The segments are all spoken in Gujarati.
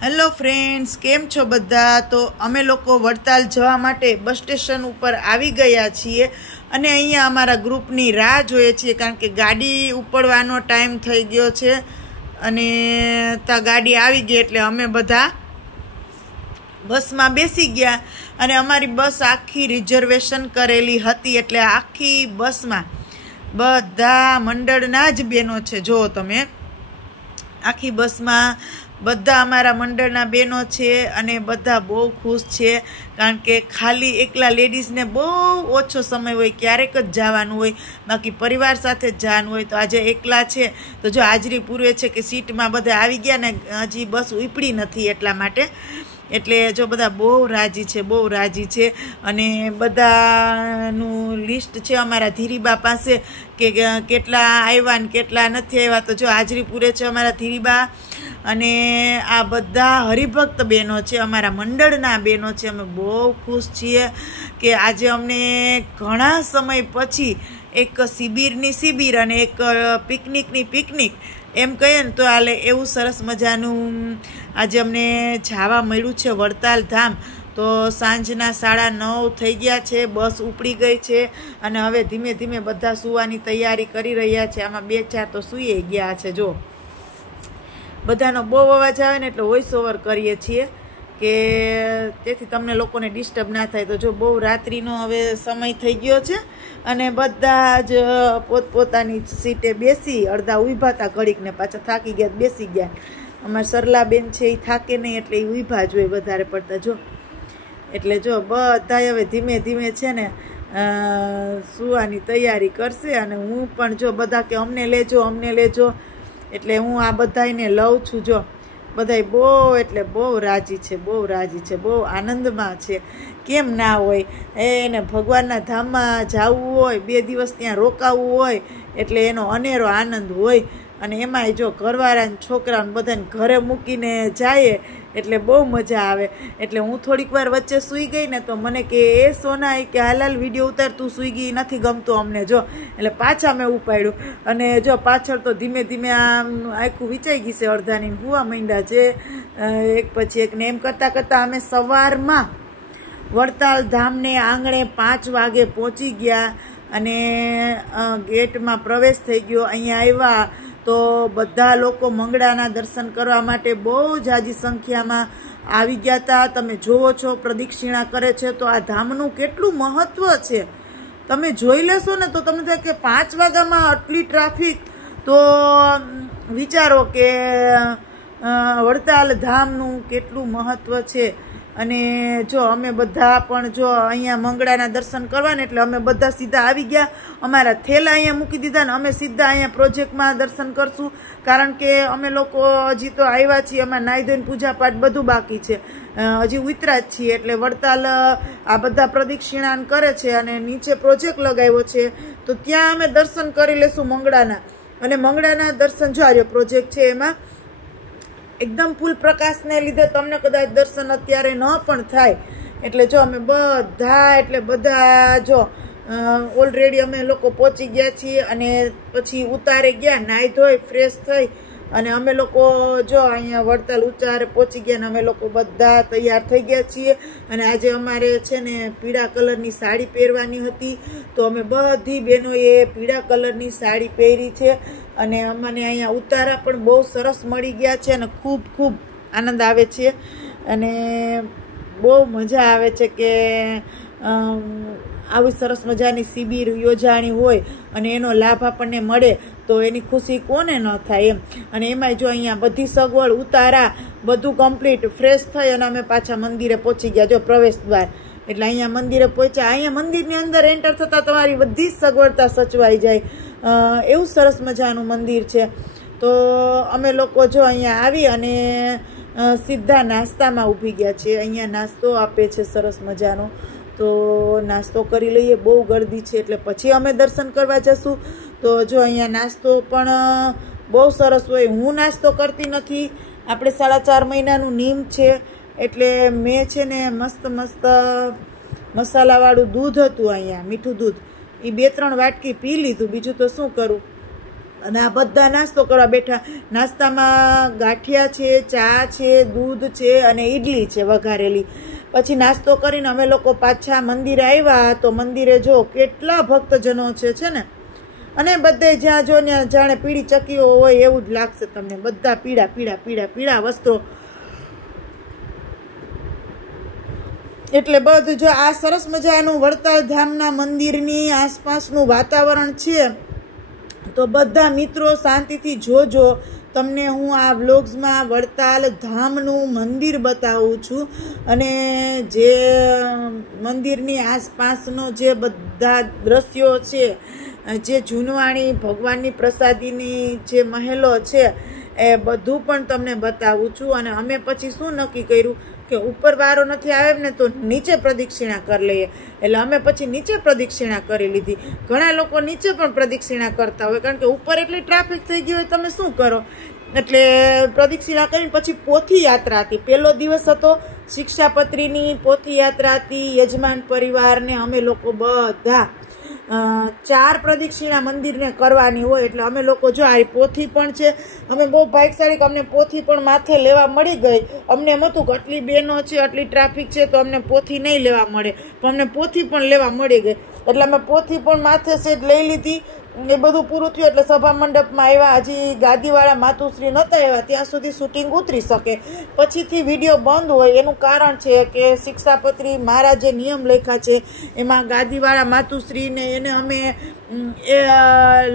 હેલો ફ્રેન્ડ્સ, કેમ છો બધા? તો અમે લોકો વડતાલ જવા માટે બસ સ્ટેશન ઉપર આવી ગયા છીએ અને અહીંયા અમારા ગ્રુપની રાહ જોઈએ છીએ, કારણ કે ગાડી ઉપડવાનો ટાઈમ થઈ ગયો છે અને ત્યાં ગાડી આવી ગઈ એટલે અમે બધા બસમાં બેસી ગયા અને અમારી બસ આખી રિઝર્વેશન કરેલી હતી, એટલે આખી બસમાં બધા મંડળના જ બહેનો છે. જુઓ તમે, આખી બસમાં બધા અમારા મંડળના બહેનો છે અને બધા બહુ ખુશ છે, કારણ કે ખાલી એકલા લેડીઝને બહુ ઓછો સમય હોય, ક્યારેક જ જવાનું હોય, બાકી પરિવાર સાથે જ જવાનું હોય. તો આજે એકલા છે તો જો હાજરી પૂરે છે કે સીટમાં બધા આવી ગયા ને હજી બસ ઉપડી નથી, એટલા માટે. એટલે જો બધા બહુ રાજી છે, બહુ રાજી છે અને બધાનું લિસ્ટ છે અમારા ધીરીબા પાસે કે કેટલા આવ્યા ને કેટલા નથી આવ્યા. તો જો હાજરી પૂરે છે અમારા ધીરીબા અને આ બધા હરિભક્ત બહેનો છે, અમારા મંડળના બહેનો છે. અમે બહુ ખુશ છીએ કે આજે અમને ઘણા સમય પછી એક શિબિરની શિબિર અને એક પિકનિકની પિકનિક એમ કહીએ ને તો હાલે, એવું સરસ મજાનું આજે અમને જવા મળ્યું છે વડતાલ ધામ. તો સાંજના 9:30 થઈ ગયા છે, બસ ઉપડી ગઈ છે અને હવે ધીમે ધીમે બધા સૂવાની તૈયારી કરી રહ્યા છે. આમાં 2-4 તો સૂઈ ગયા છે. જો બધાનો બહુ અવાજ આવે ને એટલે વોઇસ ઓવર કરીએ છીએ કે તેથી તમને લોકોને ડિસ્ટર્બ ના થાય. તો જો બહુ રાત્રિનો હવે સમય થઈ ગયો છે અને બધા જ પોતપોતાની સીટે બેસી, અડધા ઊભા હતા ઘડીક ને પાછા થાકી ગયા બેસી ગયા. અમારા સરલાબેન છે એ થાકે નહીં એટલે એ ઊભા જ હોય વધારે પડતા. જો એટલે જો બધા હવે ધીમે ધીમે છે ને સૂવાની તૈયારી કરશે અને હું પણ જો બધા કે અમને લેજો અમને લેજો, એટલે હું આ બધાને લઉં છું. જો બધાય બહુ એટલે બહુ રાજી છે, બહુ રાજી છે, બહુ આનંદમાં છે. કેમ ના હોય? એને ભગવાનના ધામમાં જવું હોય, 2 દિવસ ત્યાં રોકાવું હોય એટલે એનો અનેરો આનંદ હોય. અને એમાંય જો ઘરવાળાને છોકરાને બધાને ઘરે મૂકીને જાય એટલે બહુ મજા આવે. એટલે હું થોડીક વાર વચ્ચે સૂઈ ગઈ ને તો મને કે એ સોના કે હાલાલ વિડીયો ઉતાર, તું સૂઈ ગઈ નથી ગમતું અમને. જો એટલે પાછા મેં ઉપાડ્યું અને જો પાછળ તો ધીમે ધીમે આમ આખું વિચાઈ ગઈ છે, અડધાની હુવા માંડ્યા છે એક પછી એક ને. એમ કરતાં કરતાં અમે સવારમાં વડતાલ ધામને આંગણે 5 વાગે પહોંચી ગયા અને ગેટમાં પ્રવેશ થઈ ગયો. અહીંયા આવ્યા તો બધા લોકો મંગળાના દર્શન કરવા માટે બહુ જાજી સંખ્યામાં આવી ગયા હતા. તમે જુઓ છો પ્રદક્ષિણા કરે છે, તો આ ધામનું કેટલું મહત્વ છે તમે જોઈ લેશો ને તો તમને થાય કે 5 વાગ્યામાં આટલી ટ્રાફિક. તો વિચારો કે વડતાલ ધામનું કેટલું મહત્વ છે. અને જો અમે બધા પણ જો અહીંયા મંગળાના દર્શન કરવાને એટલે અમે બધા સીધા આવી ગયા, અમારા થેલા અહીંયા મૂકી દીધા ને અમે સીધા અહીંયા પ્રોજેક્ટમાં દર્શન કરશું, કારણ કે અમે લોકો હજી તો આવ્યા છીએ, અમારે નાઈ ધોઈને પૂજાપાઠ બધું બાકી છે, હજી ઉતરા જ છીએ. એટલે વડતાલ આ બધા પ્રદક્ષિણાન કરે છે અને નીચે પ્રોજેક્ટ લગાવ્યો છે તો ત્યાં અમે દર્શન કરી લેશું મંગળાના. અને મંગળાના દર્શન જો આ પ્રોજેક્ટ છે એમાં એકદમ ફૂલ પ્રકાશને લીધે તમને કદાચ દર્શન અત્યારે ન પણ થાય. એટલે જો અમે બધા એટલે બધા જો ઓલરેડી અમે લોકો પહોંચી ગયા છીએ અને પછી ઉતારે ગયા, નાહી ધોઈ ફ્રેશ થઈ અને અમે લોકો જો અહીંયા વડતાલ ઉતારે પહોંચી ગયા ને અમે લોકો બધા તૈયાર થઈ ગયા છીએ. અને આજે અમારે છે ને પીળા કલરની સાડી પહેરવાની હતી, તો અમે બધી બહેનોએ પીળા કલરની સાડી પહેરી છે અને અમને અહીંયા ઉતારા પણ બહુ સરસ મળી ગયા છે અને ખૂબ ખૂબ આનંદ આવે છે અને બહુ મજા આવે છે કે આવી સરસ મજાની શિબિર યોજાણી હોય અને એનો લાભ આપણને મળે તો એની ખુશી કોને ન થાય એમ. અને એમાંય જો અહીંયા બધી સગવડ ઉતારા બધું કમ્પ્લીટ ફ્રેશ થઈ અને અમે પાછા મંદિરે પહોંચી ગયા. જો પ્રવેશ દ્વાર એટલે અહીંયા મંદિરે પહોંચ્યા. અહીંયા મંદિરની અંદર એન્ટર થતાં તમારી બધી સગવડતા સચવાઈ જાય, એવું સરસ મજાનું મંદિર છે. તો અમે લોકો જો અહીંયા આવી અને સીધા નાસ્તામાં ઊભી ગયા છે. અહીંયા નાસ્તો આપે છે સરસ મજાનો, તો નાસ્તો કરી લઈએ. બહુ ગર્દી છે એટલે પછી અમે દર્શન કરવા જશું. તો જો અહીંયા નાસ્તો પણ બહુ સરસ હોય. હું નાસ્તો કરતી નથી, આપણે 4.5 મહિનાનું નીમ છે એટલે મેં છે ને મસ્ત મસ્ત મસાલાવાળું દૂધ હતું અહીંયા, મીઠું દૂધ, એ 2-3 વાટકી પી લીધું. બીજું તો શું કરું, અને આ બધા નાસ્તો કરવા બેઠા. નાસ્તામાં ગાંઠિયા છે, ચા છે, દૂધ છે અને ઈડલી છે વઘારેલી. પછી નાસ્તો કરીને અમે લોકો પાછા મંદિરે આવ્યા. તો મંદિરે જો કેટલા ભક્તજનો છે ને, અને બધે જ્યાં જો ત્યાં જાણે પીળી ચક્કીઓ હોય એવું જ લાગશે તમને. બધા પીળા પીળા પીળા પીળા વસ્ત્રો. એટલે બધું જો આ સરસ મજાનું વડતાલ ધામના મંદિરની આસપાસનું વાતાવરણ છે. તો બધા મિત્રો શાંતિથી જોજો. તમને હું આ વ્લોગ્સમાં વડતાલ ધામનું મંદિર બતાવું છું, અને જે મંદિરની આસપાસનો જે બધા દ્રશ્યો છે, જે જૂનવાણી ભગવાનની પ્રસાદીની જે મહેલો છે, એ બધું પણ તમને બતાવું છું. અને અમે પછી શું નક્કી કર્યું કે ઉપર વારો નથી આવે ને તો નીચે પ્રદક્ષિણા કરી લઈએ. એટલે અમે પછી નીચે પ્રદક્ષિણા કરી લીધી. ઘણા લોકો નીચે પણ પ્રદક્ષિણા કરતા હોય, કારણ કે ઉપર એટલી ટ્રાફિક થઈ ગઈ હોય, તમે શું કરો. એટલે પ્રદક્ષિણા કરીને પછી પોથી યાત્રા હતી. પહેલો દિવસ હતો શિક્ષાપત્રીની પોથી યાત્રા હતી. યજમાન પરિવારને અમે લોકો બધા 4 પ્રદક્ષિણા મંદિરને કરવાની હોય. એટલે અમે લોકો જો આ પોથી પણ છે. અમે બહુ ભાગ્યશાળી કે અમને પોથી પણ માથે લેવા મળી ગઈ. અમને એમ હતું કે આટલી બહેનો છે, આટલી ટ્રાફિક છે, તો અમને પોથી નહીં લેવા મળે, પણ અમને પોથી પણ લેવા મળી ગઈ. એટલે અમે પોથી પણ માથે સેજ લઈ લીધી. એ બધું પૂરું થયું એટલે સભા મંડપમાં આવ્યા. હજી ગાદીવાળા માતુશ્રી નહોતા આવ્યા ત્યાં સુધી શૂટિંગ ઉતરી શકે. પછીથી વિડીયો બંધ હોય એનું કારણ છે કે શિક્ષાપત્રી મારા જે નિયમ લખ્યા છે એમાં ગાદીવાળા માતુશ્રીને એને અમે એ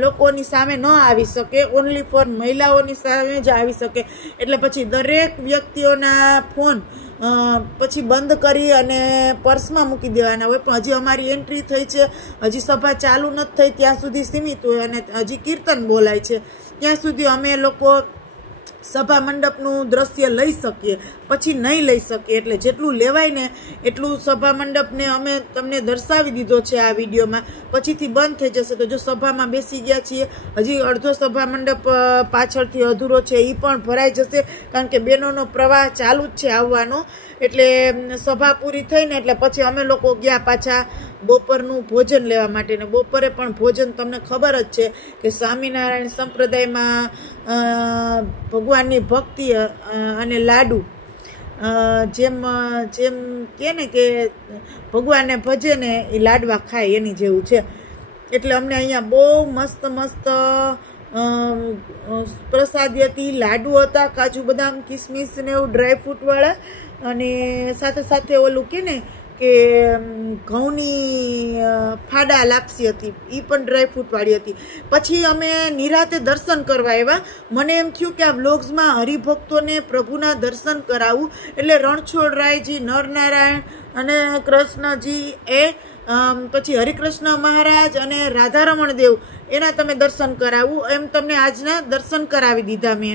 લોકોની સામે ન આવી શકે, ઓનલી ફોર મહિલાઓની સામે જ આવી શકે. એટલે પછી દરેક વ્યક્તિઓના ફોન પછી બંધ કરી અને પર્સમાં મૂકી દેવાના હોય. પણ હજી અમારી એન્ટ્રી થઈ છે, હજી સભા ચાલુ નથી થઈ ત્યાં સુધી સીમિત હોય, અને હજી કીર્તન બોલાય છે ત્યાં સુધી અમે લોકો સભા મંડપનું દ્રશ્ય લઈ શકીએ, પછી નહીં લઈ શકીએ. એટલે જેટલું લેવાય ને એટલું સભા મંડપને અમે તમને દર્શાવી દીધો છે આ વિડીયોમાં. પછીથી બંધ થઈ જશે. તો જો સભામાં બેસી ગયા છીએ, હજી અડધો સભા મંડપ પાછળથી અધૂરો છે, એ પણ ભરાઈ જશે, કારણ કે બહેનોનો પ્રવાહ ચાલુ જ છે આવવાનો. એટલે સભા પૂરી થઈને એટલે પછી અમે લોકો ગયા પાછા બપોરનું ભોજન લેવા માટે. ને બપોરે પણ ભોજન તમને ખબર જ છે કે સ્વામિનારાયણ સંપ્રદાયમાં ભગવાનની ભક્તિ અને લાડુ, જેમ જેમ કહે ને કે ભગવાનને ભજે ને એ લાડવા ખાય, એની જેવું છે. એટલે અમને અહીંયા બહુ મસ્ત મસ્ત પ્રસાદી હતી, લાડુ હતા, કાજુ બદામ કિસમિસ ને એવું ડ્રાયફ્રૂટવાળા, અને સાથે સાથે ઓલું કે ને કે ઘઉંની ફાડા લાપસી હતી, એ પણ ડ્રાયફ્રૂટવાળી હતી. પછી અમે નિરાતે દર્શન કરવા આવ્યા. મને એમ થયું કે આ વ્લોગ્સમાં હરિભક્તોને પ્રભુના દર્શન કરાવું, એટલે રણછોડરાયજી, નરનારાયણ અને કૃષ્ણજી, એ પછી હરિકૃષ્ણ મહારાજ અને રાધારમણ દેવ, એના તમે દર્શન કરાવું. એમ તમને આજના દર્શન કરાવી દીધા મેં.